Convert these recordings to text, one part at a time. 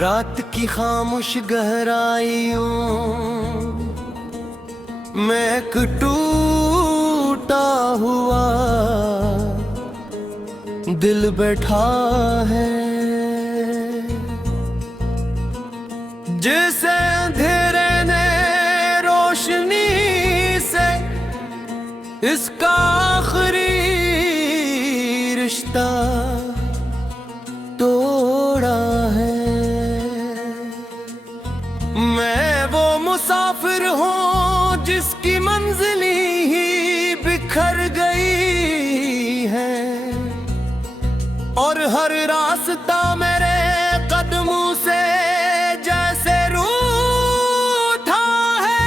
रात की खामोश गहराइयों में एक टूटा हुआ दिल बैठा है, जिसे अंधेरे ने रोशनी से इसका आखिरी रिश्ता तोड़ा है। मैं वो मुसाफिर हूँ जिसकी मंजिली ही बिखर गई है, और हर रास्ता मेरे कदमों से जैसे रूठा है।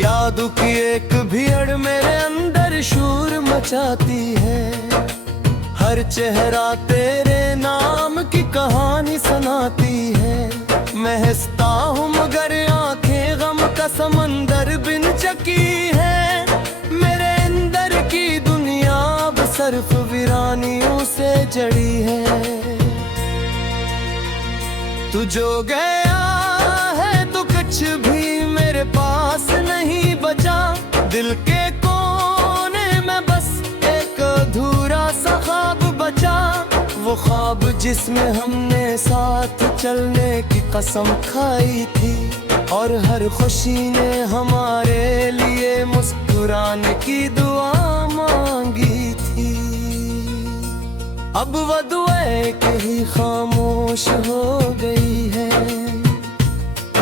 यादों की एक भीड़ मेरे अंदर शोर मचाती है, हर चेहरा तेरे नाम की कहानी सुनाती है। मैं हंसता हूँ मगर आंखें गम का समंदर बिन चकी है। मेरे अंदर की दुनिया अब सिर्फ वीरानियों से जड़ी है। तू जो गया है तो कुछ भी मेरे पास नहीं बचा। दिल के कोने में बस एक अधूरा सा ख्वाब बचा, वो ख्वाब जिसमें हमने साथ चलने की कसम खाई थी, और हर खुशी ने हमारे लिए मुस्कुराने की दुआ मांगी थी। अब वो दुआएं कहीं खामोश हो गई है,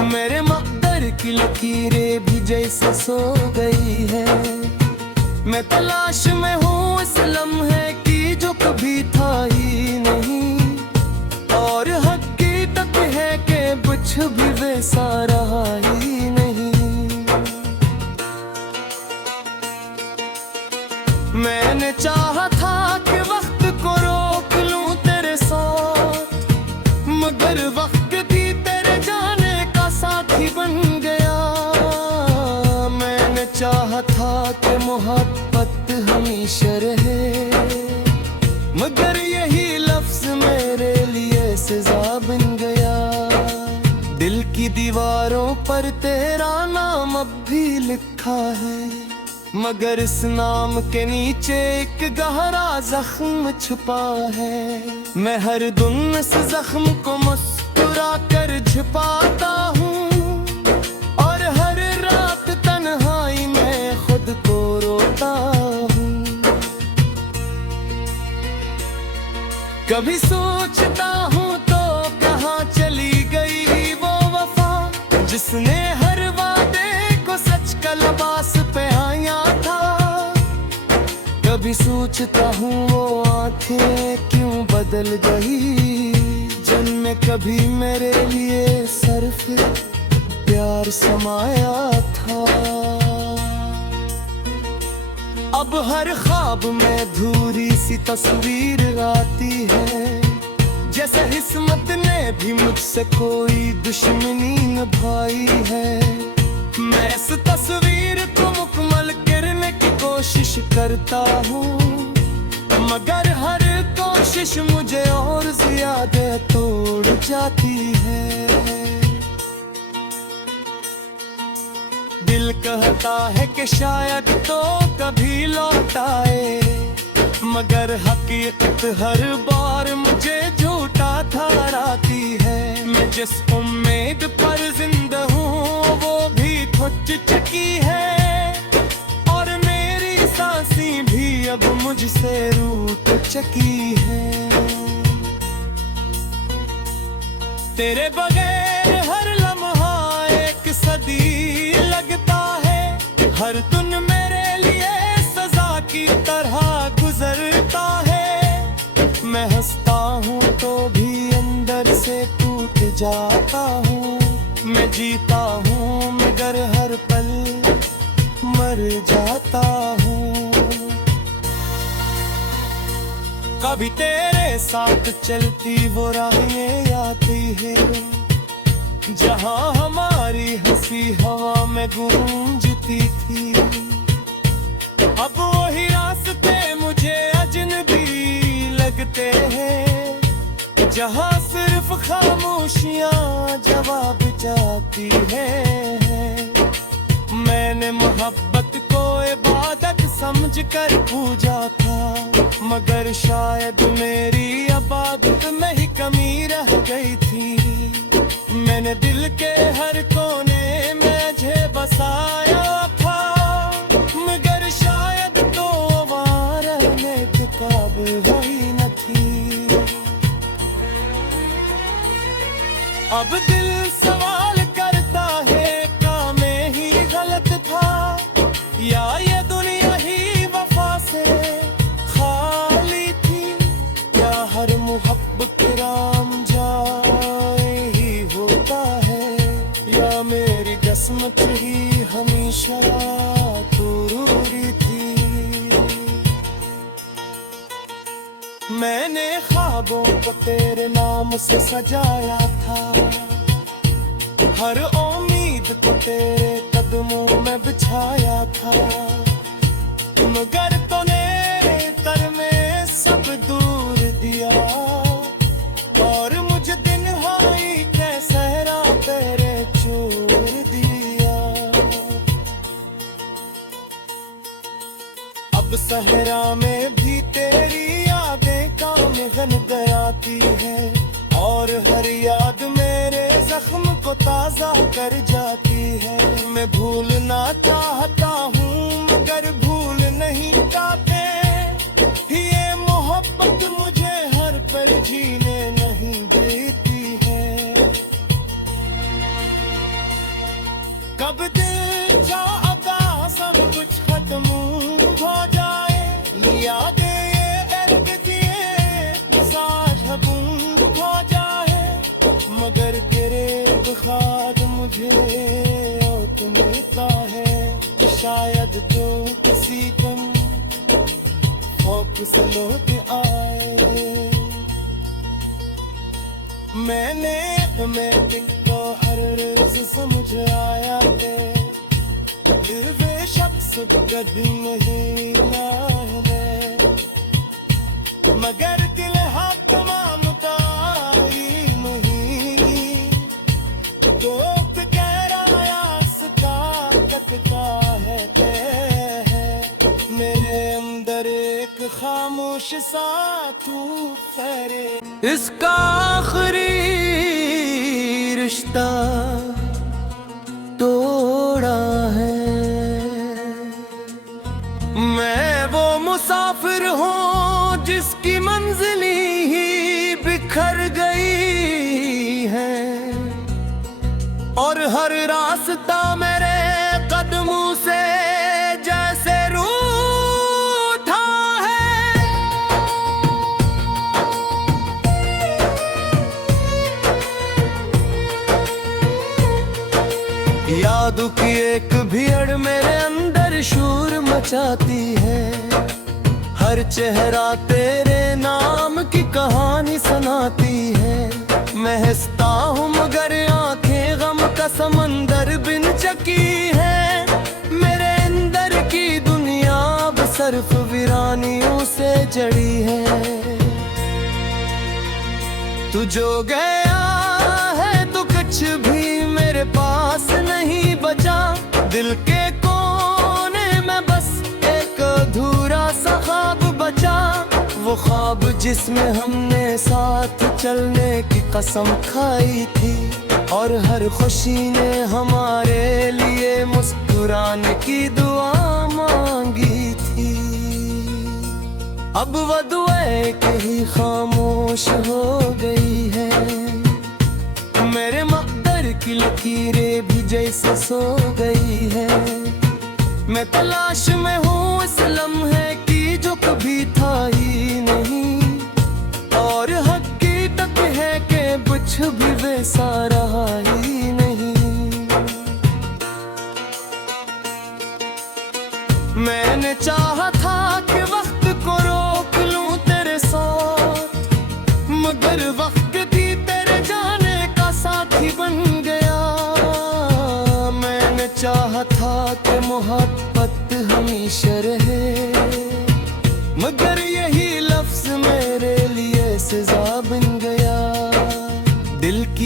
मेरे मकदर की लकीरें भी जैसे सो गई है। मैं तलाश में हूँ इस लम्हे की जो कभी था ही नहीं, और हकीकत है कि कुछ भी वैसा रहा ही नहीं। मैंने चाहा था कि वक्त को रोक लूं तेरे साथ, मगर वक्त भी तेरे जाने का साथी बन गया। मैंने चाहा था कि मोहब्बत हमेशा रहे, मगर यही लफ्ज मेरे लिए सजा बन गया। दिल की दीवारों पर तेरा नाम अब भी लिखा है, मगर इस नाम के नीचे एक गहरा जख्म छुपा है। मैं हर दिन इस जख्म को मुस्कुरा कर छिपाता हूँ, और हर रात तन्हाई में खुद को रोता हूँ। कभी सोचता हूँ तो कहाँ चली गई वो वफा, जिसने हर वादे को सच का लिबास पहनाया था। कभी सोचता हूँ वो आंखें क्यों बदल गई, जिनमें कभी मेरे लिए सिर्फ प्यार समाया था। अब हर ख्वाब में धूरी सी तस्वीर आती है, जैसे किस्मत ने भी मुझसे कोई दुश्मनी निभाई है। मैं इस तस्वीर को मुकम्मल करने की कोशिश करता हूँ, मगर हर कोशिश मुझे और ज्यादा तोड़ जाती है। दिल कहता है कि शायद तो कभी लौट आए, मगर हकीकत हर बार मुझे झूठा ठहराती है। मैं जिस उम्मीद पर जिंदा हूँ वो भी टूट चुकी है, और मेरी सांसें भी अब मुझसे रूठ चुकी है। तेरे बगैर हर लम्हा एक सदी लगता है, हर दिन मेरे लिए सजा की तरह गुजरता है। मैं हंसता हूँ तो भी अंदर से टूट जाता हूँ। मैं जीता हूँ मगर हर पल मर जाता हूँ। कभी तेरे साथ चलती वो राहें आती है, जहाँ हमारी हंसी हवा में गूंजती थी। अब वही रास्ते मुझे अजनबी लगते हैं, जहाँ सिर्फ खामोशियाँ जवाब चाहती हैं। मैंने मोहब्बत को इबादत समझकर पूजा था, मगर शायद मेरी इबादत में ही कमी रह गई थी। मैंने दिल के हर कोने में तुझे बसाया था, मगर शायद तो आवारा में किताब वही न थी। अब दिल सवाल करता है, क्या मैं ही गलत था, या ये दुनिया ही वफा से खाली थी। क्या हर मुहब्बत राम जाए ही होता है, या मेरी किस्मत ही हमेशा तुरूरी थी। मैंने ख्वाबों को तेरे नाम से सजाया था, हर उम्मीद को तेरे कदमों में बिछाया था, मगर तूने तर में सब दूर दिया, और मुझे तन्हाई के सहरा तेरे छोड़ दिया। अब सहरा में भी तेरी यादें काम गन आती है, और हर याद मेरे जख्म को ताजा कर जाती है। मैं भूलना चाहता हूँ मगर भूल नहीं पाते, ये मोहब्बत मुझे हर पल जीने नहीं देती है। कब दिल चाहता सब कुछ खत्म हो जाए, यादें मगर तेरे बुखार मुझे और मिलता है, शायद तो किसी कम खौफ से लौट आए। मैं तो हर रोज समझ आया है, दिल बेशक सब कभी नहीं है, मगर दिल हाँ तमाम मेरे अंदर एक खामोश सा तूफान, इसका आखिरी रिश्ता तोड़ा है। मैं वो मुसाफिर हूँ जिसकी मंजिल ही बिखर गई है, और हर रास्ता मेरे कदमों से जैसे रूठा है। यादों की एक भीड़ मेरे अंदर शोर मचाती है, हर चेहरा तेरे नाम की कहानी सुनाती है। मैं हंसता हूँ मगर आंखें गम का समंदर बिन चकी है, मेरे अंदर की दुनिया अब सिर्फ वीरानियों से जड़ी है। तू जो गया है तो कुछ भी मेरे पास नहीं बचा, दिल के कोने में बस एक अधूरा सा ख्वाब बचा, वो ख्वाब जिसमें हमने साथ चलने की कसम खाई थी, और हर खुशी ने हमारे लिए मुस्कुराने की दुआ मांगी थी। अब वो दुआएं कहीं खामोश हो गई है, मेरे मकदर की लकीरें भी जैसे सो गई है। मैं तलाश में हूँ इस लम्हे की जो कभी था ही नहीं, और हकीकत है कि कुछ भी वैसा रहा ही नहीं। मैंने चाहा था कि वक्त को रोक लूं तेरे साथ, मगर वक्त भी तेरे जाने का साथी बन गया। मैंने चाहा था कि मोहब्बत हमेशा रहे,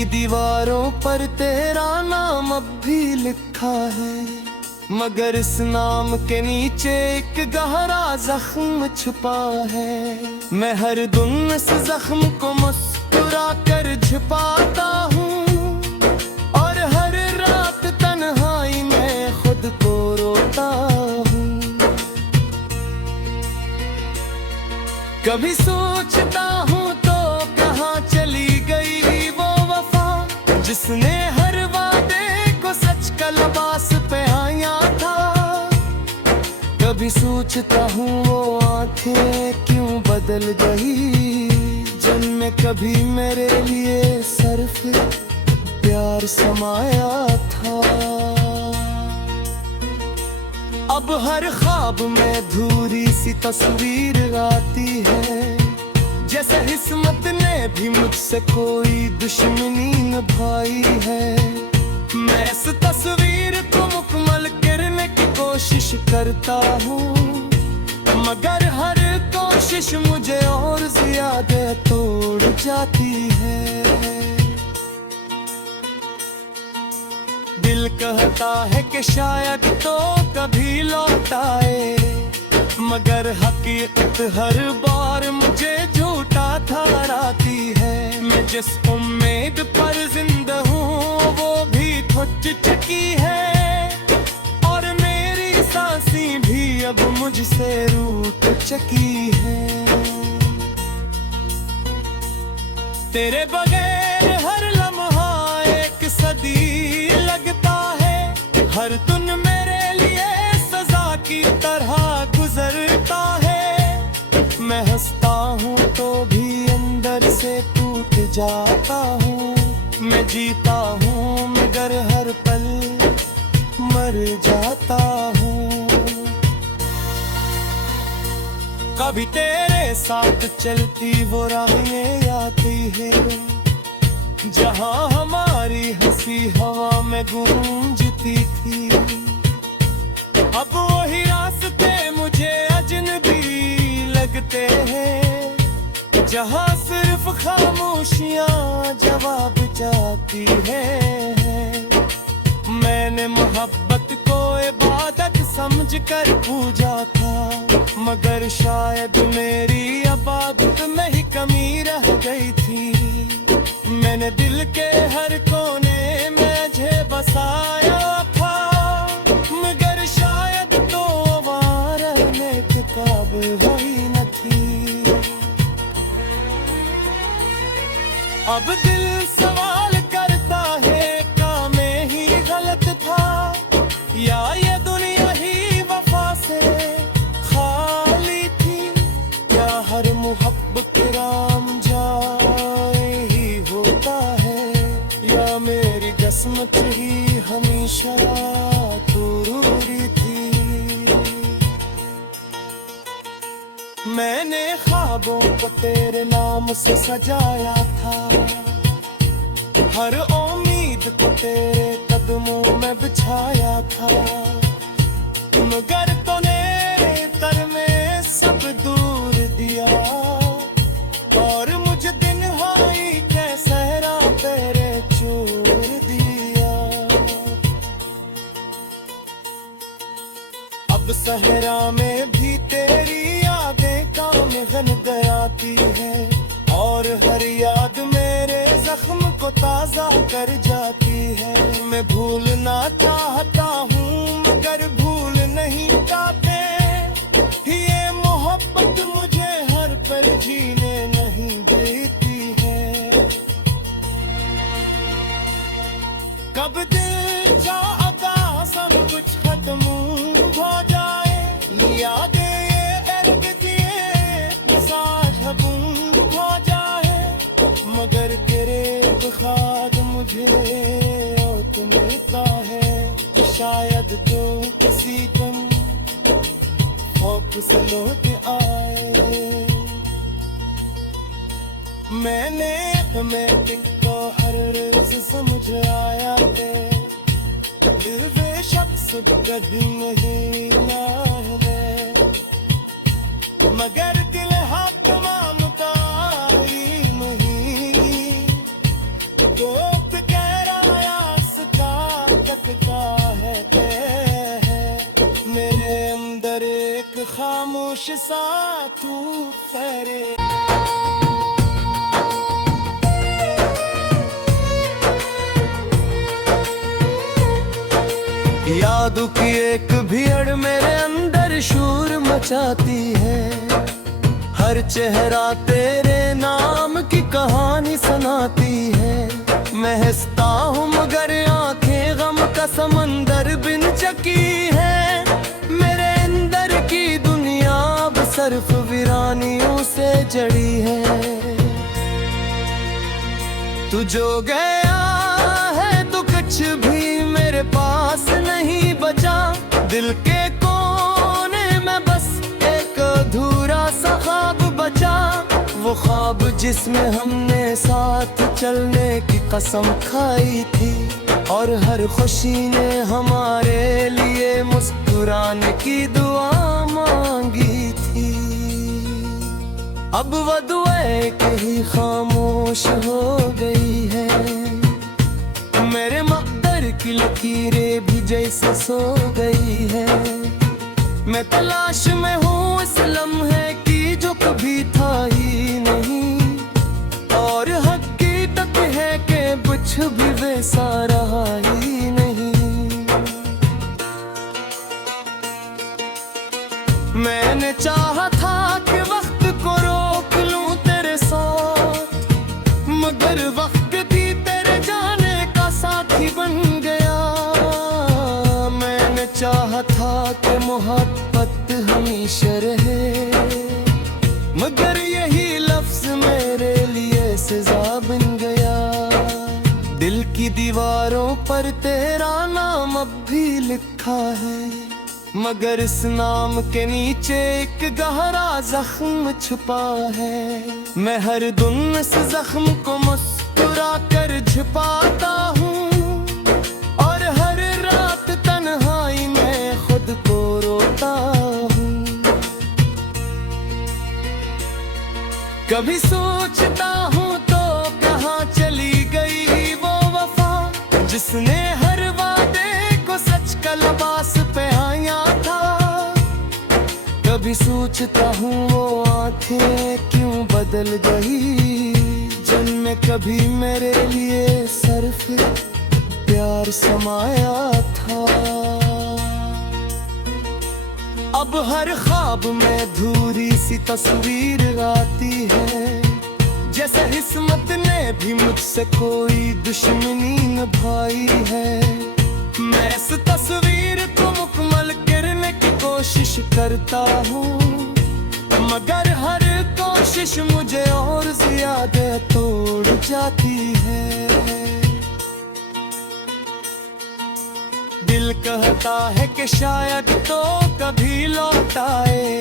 की दीवारों पर तेरा नाम अब भी लिखा है, मगर इस नाम के नीचे एक गहरा जख्म छुपा है। मैं हर दिन इस जख्म को मुस्कुरा कर छिपाता हूँ, और हर रात तन्हाई में खुद को रोता हूँ। कभी सोचता हूँ तो कहाँ चली गई वो वफा, जिसने हर वादे को सच का लिबास पहनाया था। कभी सोचता हूँ वो आंखें क्यों बदल गई, जिनमें कभी मेरे लिए सिर्फ प्यार समाया था। अब हर ख्वाब में धूरी सी तस्वीर आती है, जैसे किस्मत ने भी मुझसे कोई दुश्मनी निभाई है। मैं इस तस्वीर को मुकम्मल करने की कोशिश करता हूँ, मगर हर कोशिश मुझे और ज्यादा तोड़ जाती है। दिल कहता है कि शायद तो कभी लौट आए, मगर हकीकत हर बार मुझे झूठा ठहराती है। मैं जिस उम्मीद पर जिंदा हूँ वो भी टूट चुकी है, और मेरी सांसें भी अब मुझसे रूठ चुकी है। तेरे बगैर हर लम्हा एक सदी लगता है, हर दिन मेरे लिए सजा की तरह गुजरता है। मैं हंसता हूँ तो भी अंदर से टूट जाता हूँ, मैं जीता हूँ मगर हर पल मर जाता हूँ। कभी तेरे साथ चलती वो राहें आती है, जहाँ हमारी हंसी हवा में गूंजती थी। अब वही रास्ते मुझे अजनबी लगते हैं, जहाँ सिर्फ खामोशियाँ जवाब चाहती हैं। मैंने मोहब्बत को इबादत समझ कर पूजा था, मगर शायद मेरी इबादत में ही कमी रह गई थी। मैंने दिल के हर कोने में तुझे बसाया था, मगर शायद तो आवारा में किताब हुई न थी। अब दिल सवाल करता है क्या मैं ही गलत था, या ये दुनिया ही वफा से खाली थी। क्या हर मुहब्बत राम जाए ही होता है, या मेरी किस्मत ही हमेशा तुरूरी थी। मैंने ख्वाबों को तेरे नाम से सजाया था, हर उम्मीद को तेरे कदमों में बिछाया था, मगर तूने तर में सब दूर दिया, और मुझे दिन हाई के सहरा तेरे छोड़ दिया। अब सहरा में भी तेरी यादें काम गन गयाती है, और हर याद मेरे जख्म को ताजा कर जाती है। मैं भूलना चाहता हूँ मगर भूल नहीं पाते, ये मोहब्बत मुझे हर पल जीने नहीं देती है। कब दिल चाहता सब कुछ खत्म हो जाए, यादें ये अर्ग दिए साथ गुम हो जाए, मगर तेरे बुखार मुझे और मिलता है। शायद तो किसी कम खौफ से लौट आए। मैंने हमें तुमको हर रोज समझ आया है, दिल बेशक सब कभी नहीं है, मगर दिल हाथ माम का ही नहीं। खामोश सा तू फेरे। यादों की एक भीड़ मेरे अंदर शोर मचाती है, हर चेहरा तेरे नाम की कहानी सुनाती है। मैं हंसता हूँ मगर आंखें गम का समंदर बिन चकी है। मेरे अंदर की दुनिया अब सिर्फ वीरानियों से जड़ी है। तू जो गया है तो कुछ भी मेरे पास नहीं बचा। दिल के कोने में बस एक अधूरा सा ख्वाब बचा, वो ख्वाब जिसमें हमने साथ चलने की कसम खाई थी और हर खुशी ने हमारे लिए मुस्कुराने की दुआ मांगी थी। अब वो दुआएं कहीं खामोश हो गई है, मेरे मकदर की लकीरें भी जैसे सो गई है। मैं तलाश में हूँ इस लम्हे की जो कभी था ही नहीं, और हकीकत है कि कुछ भी वैसा रहा ही नहीं। मैंने चाहा था कि वक्त को रोक लूं तेरे साथ, मगर वक्त भी तेरे जाने का साथी बन गया। मैंने चाहा था कि मोहब्बत हमेशा रहे, मगर यही लफ्ज मेरे लिए सजा बन गया। दिल की दीवारों पर तेरा नाम अब भी लिखा है, मगर इस नाम के नीचे एक गहरा जख्म छुपा है। मैं हर दिन इस जख्म को मुस्कुरा कर छिपाता हूँ, और हर रात तन्हाई में खुद को रोता हूँ। कभी सोचता हूँ तो कहाँ चली गई वो वफा, जिसने हर वादे को सच का लिबास पहनाया था। कभी सोचता हूँ वो आंखें क्यों बदल गई, जिनमें कभी मेरे लिए सिर्फ प्यार समाया था। अब हर ख्वाब में धूरी सी तस्वीर आती है, जैसे किस्मत ने भी मुझसे कोई दुश्मनी निभाई है। मैं इस तस्वीर को मुकम्मल करने की कोशिश करता हूँ, मगर हर कोशिश मुझे और ज्यादा तोड़ जाती है। दिल कहता है कि शायद तो कभी लौट आए,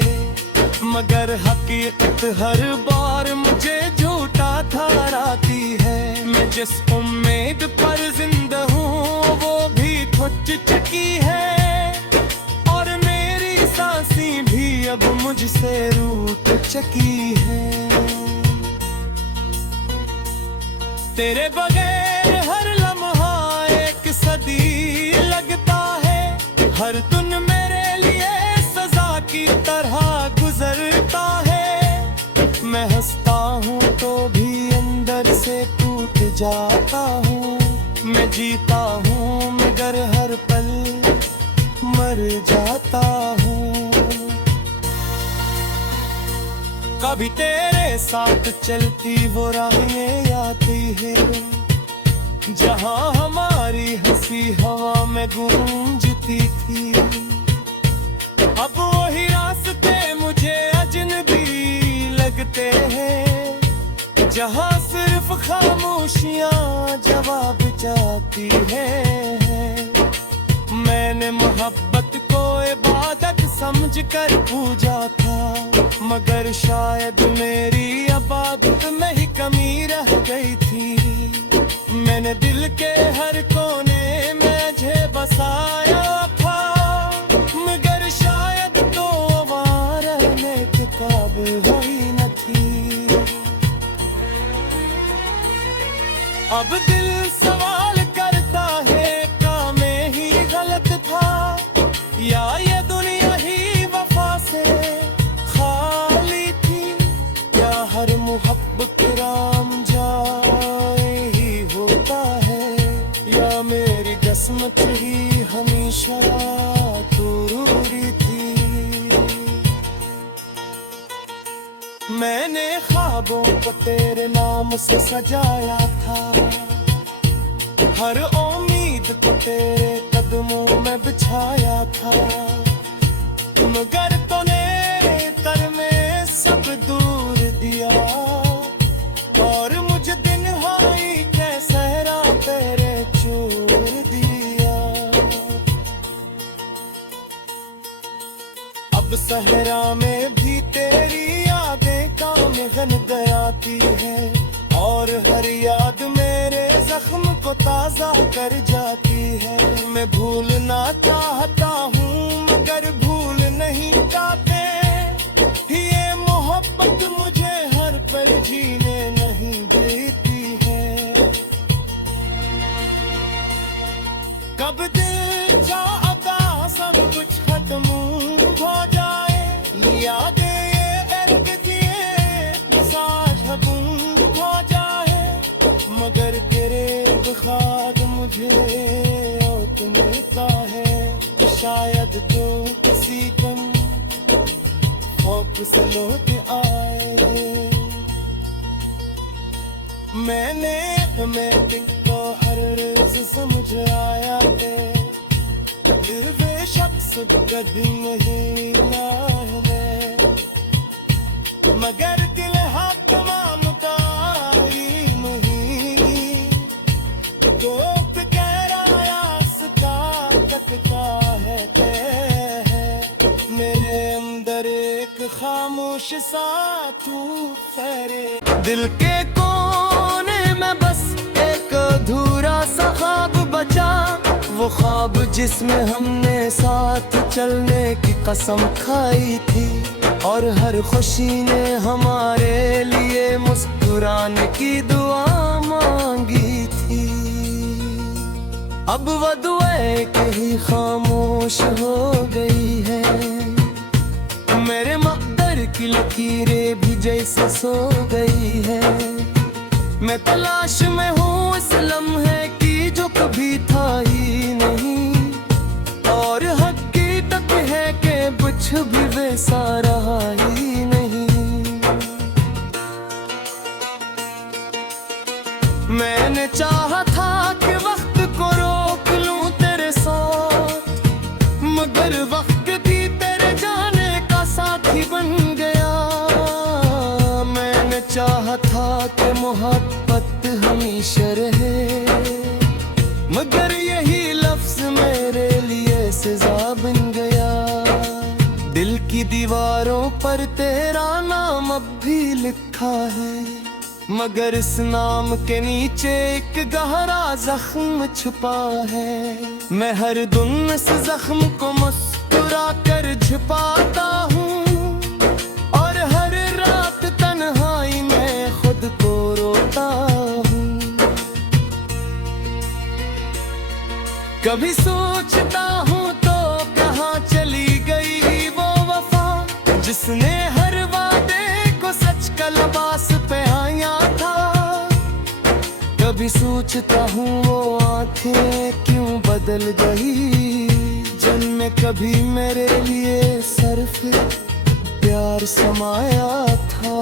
मगर हकीकत हर बार मुझे झूठा ठहराती है। मैं जिस उम्मीद पर जिंदा हूँ वो भी टूट चुकी है, और मेरी सांसें भी अब मुझसे रूठ चुकी है। तेरे बगैर हर लम्हा एक सदी लगता है, हर दिन मेरे लिए सजा की तरह गुजरता है। मैं हंसता हूँ तो भी अंदर से टूट जाता हूँ, मैं जीता हूँ मगर हर पल मर जाता हूँ। कभी तेरे साथ चलती वो राहें आती है, जहाँ हमारी हंसी हवा में गूंजती थी। अब वही रास्ते मुझे अजनबी लगते हैं, जहाँ सिर्फ खामोशियाँ जवाब चाहती हैं। मैंने मोहब्बत को इबादत समझकर पूजा था, मगर शायद मेरी इबादत में ही कमी रह गई थी। मैंने दिल के हर कोने में तुझे बसाया था, मगर शायद तो वहाँ रहने के काबिल हुई न थी। अब दिल सवाल करता है क्या मैं ही गलत था, या ये दुनिया ही वफा से किस्मत ही हमेशा तू रूरी थी। मैंने ख्वाबों को तेरे नाम से सजाया था, हर उम्मीद को तेरे कदमों में बिछाया था, मगर तूने कर में सब दूर दिया और मुझे तन्हाई के सहरा तेरे छोड़ दिया। अब सहरा में भी तेरी यादें काम गन गयाती है और हर याद मेरे जख्म को ताजा कर जाती है। मैं भूलना चाहता हूँ मगर भूल नहीं पाते, ये मोहब्बत मुझे हर पल जीने नहीं देती है। कब दिल चाहता सब कुछ खत्म हो जाए, यादें ये अर्ग दिए साथ गुम हो जाए, मगर तेरे ख्वाब मुझे और मिलता है। शायद तो किसी कम खौफ से लौट आए। मैंने तुमको हर रोज समझ आया है, दिल बेशक सब कभी नहीं है, मगर दिल हाँ तमाम का ही नहीं। गोप कह रहा आस्था तकता है मेरे अंदर एक खामोश सा तूफाने। दिल के कोने में बस एक अधूरा सा ख्वाब बचा, वो ख्वाब जिसमें हमने साथ चलने की कसम खाई थी और हर खुशी ने हमारे लिए मुस्कुराने की दुआ मांगी थी। अब वो दुआ ही खामोश हो गई है, मेरे मकदर की लकीरें भी जैसे सो गई है। मैं तलाश में हूँ इस लम्हे की जो कभी था ही नहीं, और हकीकत है कि कुछ भी वैसा रहा ही नहीं। मैंने चाहा था कि वक्त को रोक लूं तेरे साथ, मगर वक्त भी तेरे जाने का साथी बन गया। मैंने चाहा था कि मोहब्बत हमेशा रहे, मगर यही लफ्ज मेरे लिए सजा बन गया। दिल की दीवारों पर तेरा नाम अब भी लिखा है, मगर इस नाम के नीचे एक गहरा जख्म छुपा है। मैं हर दिन इस जख्म को मुस्कुरा कर छुपाता हूँ और हर रात तन्हाई में खुद को रोता हूँ। कभी सोचता हूँ तो कहाँ चली गई वो वफा, जिसने हर वादे को सच का लिबास पहनाया था। कभी सोचता हूँ वो आंखें क्यों बदल गई, जिनमें कभी मेरे लिए सिर्फ प्यार समाया था।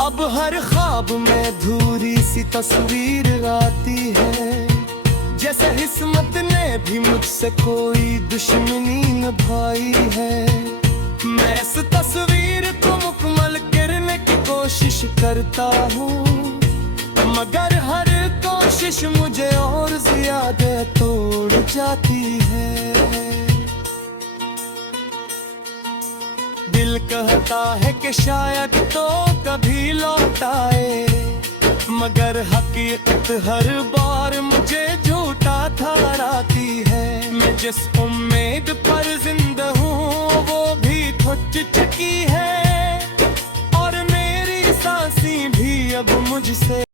अब हर ख्वाब में धूरी सी तस्वीर आती है, जैसे किस्मत ने भी मुझसे कोई दुश्मनी निभाई है। मैं इस तस्वीर को मुकम्मल करने की कोशिश करता हूँ, मगर हर कोशिश मुझे और ज्यादा तोड़ जाती है। दिल कहता है कि शायद तो कभी लौट आए, मगर हकीकत हर बार मुझे झूठा ठहराती है। मैं जिस उम्मीद पर जिंदा हूँ वो भी टूट चुकी है, और मेरी सांसें भी अब मुझसे